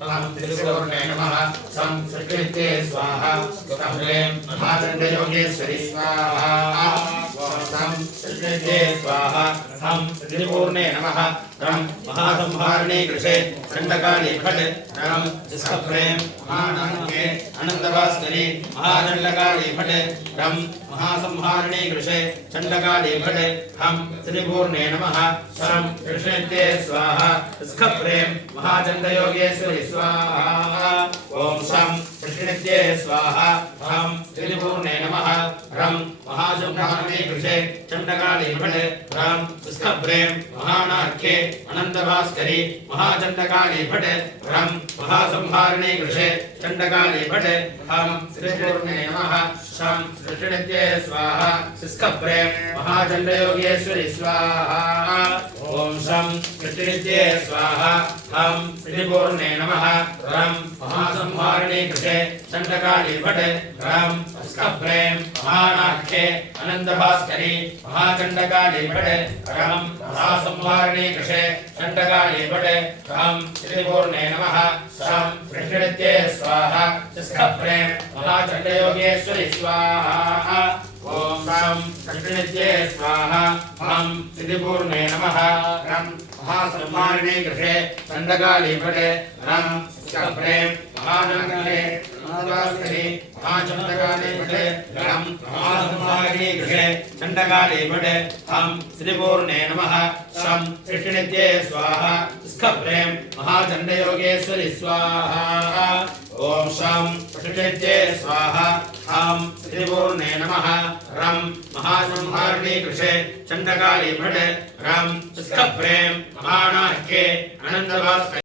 तं त्रिपुर्णे नमः सं सृष्टिते स्वाहा स्तुतम्रें महाचण्डयोगेश्वरि स्वाहा सं सृष्टिते स्वाहा हं त्रिपुर्णे नमः रं महासंहारणे कृषे चण्डकाली फट् रं स्कप्रें महानान्ये अनन्तभास्करी महाचण्डकाली फट् रं महासंहारणे कृषे चण्डकाली फट् हं त्रिपुर्णे नमः शं कृष्णते स्वाहा स्कप्रें महाचण्डयोगेश्वरि स्वाहा ॐ शं कृष्णते स्वाहा हं त्रिपुर्णे नमः रं महासंहारणे कृषे चण्डकाली फट् रं स्कप्रें महानाख्ये अनन्तभास्करी महाचण्डकाली फट् रं महासंहारणे कृषे चण्डकाली फट् हं त्रिपुर्णे नमः शं कृष्णते स्वाहा स्कप्रें महाचण्डयोगेश्वरि स्वाहा ॐ शं कृष्णते स्वाहा हं त्रिपुर्णे नमः रं महासंहारणे कृषे चण्डकाली फट् रं स्कप्रें महानाख्ये अनन्तभास्करी महाचण्डकाली फट् रं महासंहारणे कृषे चण्डकाली फट् हं त्रिपुर्णे नमः शं कृष्णते स्वाहा स्कप्रें महाचण्डयोगेश्वरि स्वाहा ॐ शं कृष्णते स्वाहा हं त्रिपुर्णे नमः रं महासंहारणे कृषे चण्डकाली फट् रं स्कप्रें महाचण्डकाली अनन्तभास्करी महाचण्डकाली फट् रं महासंहारणे कृषे चण्डकाली फट् हं त्रिपुर्णे नमः शं कृष्णते स्वाहा स्कप्रें महाचण्डयोगेश्वरि स्वाहा ॐ शं कृष्णते स्वाहा हं त्रिपुर्णे नमः रं महासंहारणे कृषे चण्डकाली फट् रं स्कप्रें महानाख्ये अनन्तभास्करी